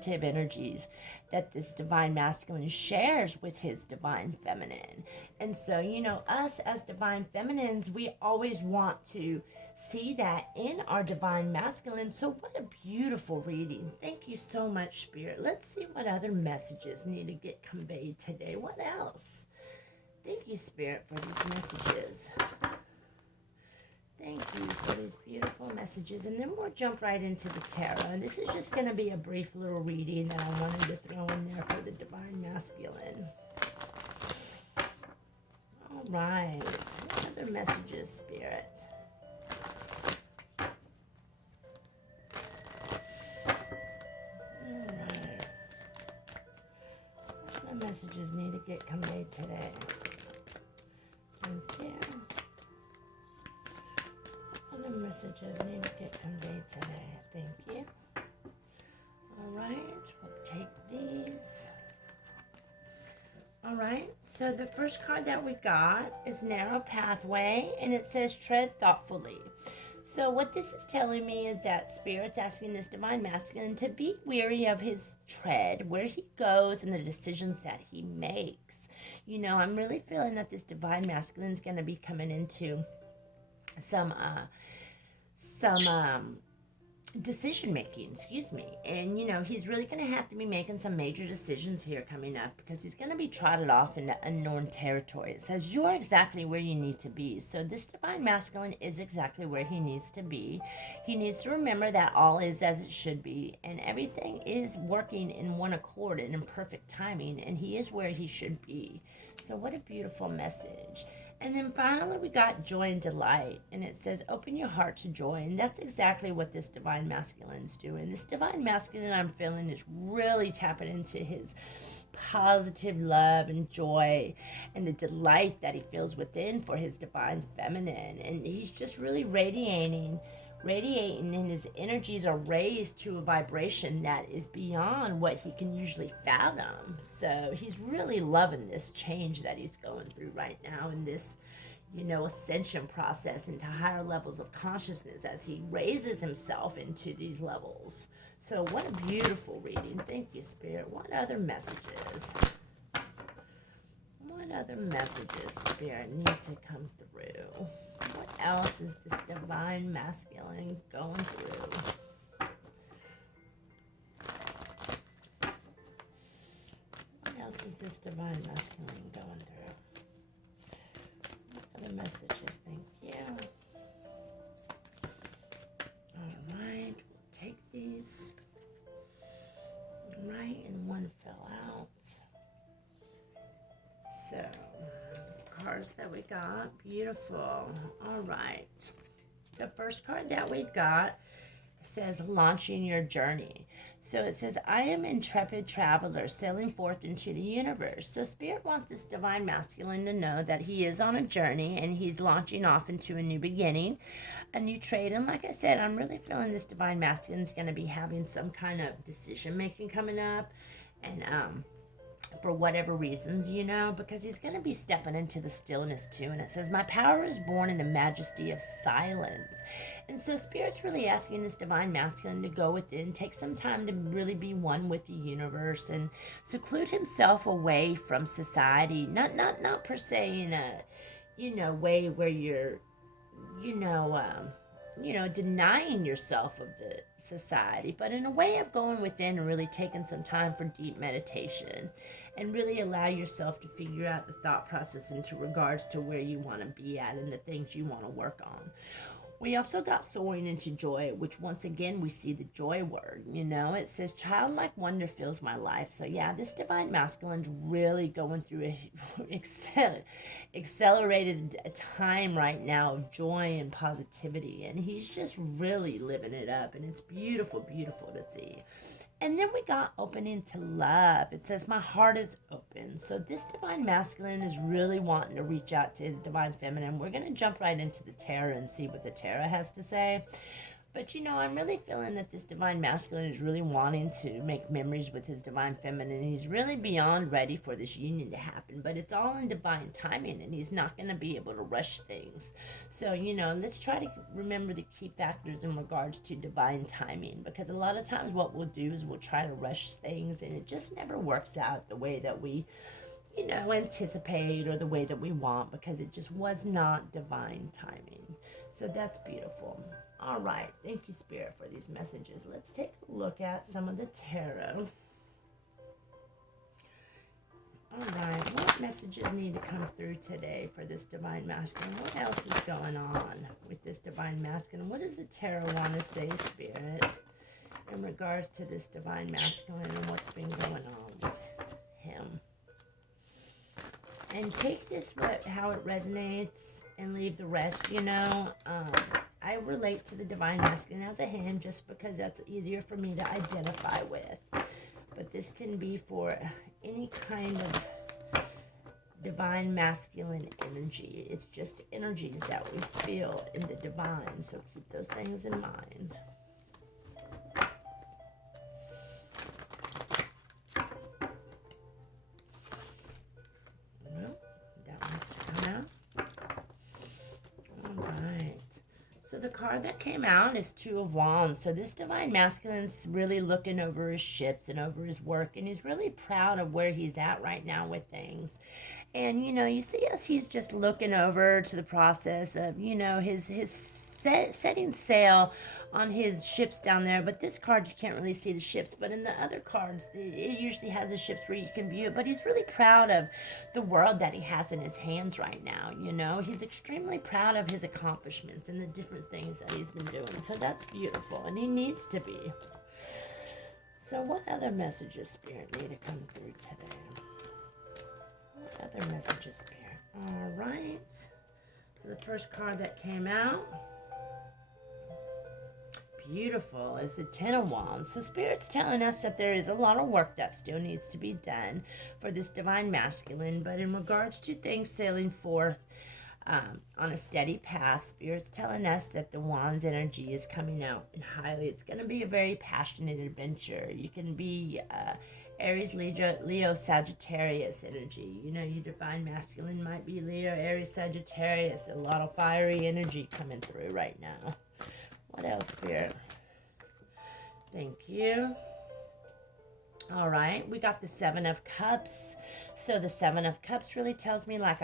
positive energies that this divine masculine shares with his divine feminine. And so, us as divine feminines, we always want to see that in our divine masculine. So what a beautiful reading. Thank you so much, Spirit. Let's see what other messages need to get conveyed today. What else? Thank you, Spirit, for these messages. Thank you for these beautiful messages. And then we'll jump right into the tarot. And this is just going to be a brief little reading that I wanted to throw in there for the divine masculine. All right. What other messages, Spirit? All right. What messages need to get conveyed today? Thank you. Other messages need to get conveyed today. Thank you. All right, we'll take these. All right, so the first card that we got is Narrow Pathway, and it says tread thoughtfully. So what this is telling me is that Spirit's asking this divine masculine to be wary of his tread, where he goes, and the decisions that he makes. I'm really feeling that this divine masculine is going to be coming into some decision making, and he's really going to have to be making some major decisions here coming up, because he's going to be trotted off into unknown territory. It says you're exactly where you need to be. So this divine masculine is exactly where he needs to be. He needs to remember that all is as it should be, and everything is working in one accord and in perfect timing, and he is where he should be. So what a beautiful message. And then finally we got joy and delight, and it says open your heart to joy, and that's exactly what this divine masculine is doing. This divine masculine, I'm feeling, is really tapping into his positive love and joy and the delight that he feels within for his divine feminine, and he's just really radiating, and his energies are raised to a vibration that is beyond what he can usually fathom. So he's really loving this change that he's going through right now in this, ascension process into higher levels of consciousness as he raises himself into these levels. So what a beautiful reading. Thank you, Spirit. What other messages? What other messages, Spirit, need to come through? What else is this divine masculine going through? What else is this divine masculine going through? What other messages? Thank you. All right, we'll take these. All right, and one fell out. So, cards that we got, beautiful. All right, the first card that we got says launching your journey. So it says I am intrepid traveler sailing forth into the universe. So Spirit wants this divine masculine to know that he is on a journey and he's launching off into a new beginning, a new trade. And like I said, I'm really feeling this divine masculine is going to be having some kind of decision making coming up, and for whatever reasons, because he's going to be stepping into the stillness too. And it says, my power is born in the majesty of silence. And so Spirit's really asking this divine masculine to go within, take some time to really be one with the universe and seclude himself away from society. Not per se in a, way where you're, denying yourself of the society, but in a way of going within and really taking some time for deep meditation and really allow yourself to figure out the thought process into regards to where you want to be at and the things you want to work on. We also got soaring into joy, which once again we see the joy word. It says childlike wonder fills my life. So yeah, this divine masculine's really going through a accelerated time right now of joy and positivity, and he's just really living it up, and it's beautiful to see. And then we got opening to love. It says my heart is open. So this divine masculine is really wanting to reach out to his divine feminine. We're going to jump right into the tarot and see what the tarot has to say. But I'm really feeling that this divine masculine is really wanting to make memories with his divine feminine. He's really beyond ready for this union to happen, but it's all in divine timing, and he's not going to be able to rush things. So, let's try to remember the key factors in regards to divine timing, because a lot of times what we'll do is we'll try to rush things, and it just never works out the way that we anticipate or the way that we want, because it just was not divine timing. So that's beautiful. All right. Thank you, Spirit, for these messages. Let's take a look at some of the tarot. All right. What messages need to come through today for this divine masculine? What else is going on with this divine masculine? What does the tarot want to say, Spirit, in regards to this divine masculine and what's been going on with him? And take this how it resonates and leave the rest. I relate to the divine masculine as a him just because that's easier for me to identify with. But this can be for any kind of divine masculine energy. It's just energies that we feel in the divine. So keep those things in mind. So the card that came out is Two of Wands. So this divine masculine's really looking over his ships and over his work, and he's really proud of where he's at right now with things. And you see as he's just looking over to the process of his setting sail on his ships down there. But this card, you can't really see the ships, but in the other cards it usually has the ships where you can view it. But he's really proud of the world that he has in his hands right now. He's extremely proud of his accomplishments and the different things that he's been doing. So that's beautiful, and he needs to be. So what other messages, Spirit, need to come through today? What other messages, Spirit? All right. So the first card that came out, beautiful, is the Ten of Wands. So Spirit's telling us that there is a lot of work that still needs to be done for this divine masculine, but in regards to things sailing forth on a steady path, Spirit's telling us that the Wands energy is coming out and highly. It's going to be a very passionate adventure. You can be Aries, Leo, Sagittarius energy. Your divine masculine might be Leo, Aries, Sagittarius. A lot of fiery energy coming through right now. What else, Spirit? Thank you. All right, we got the Seven of Cups. So the Seven of Cups really tells me, like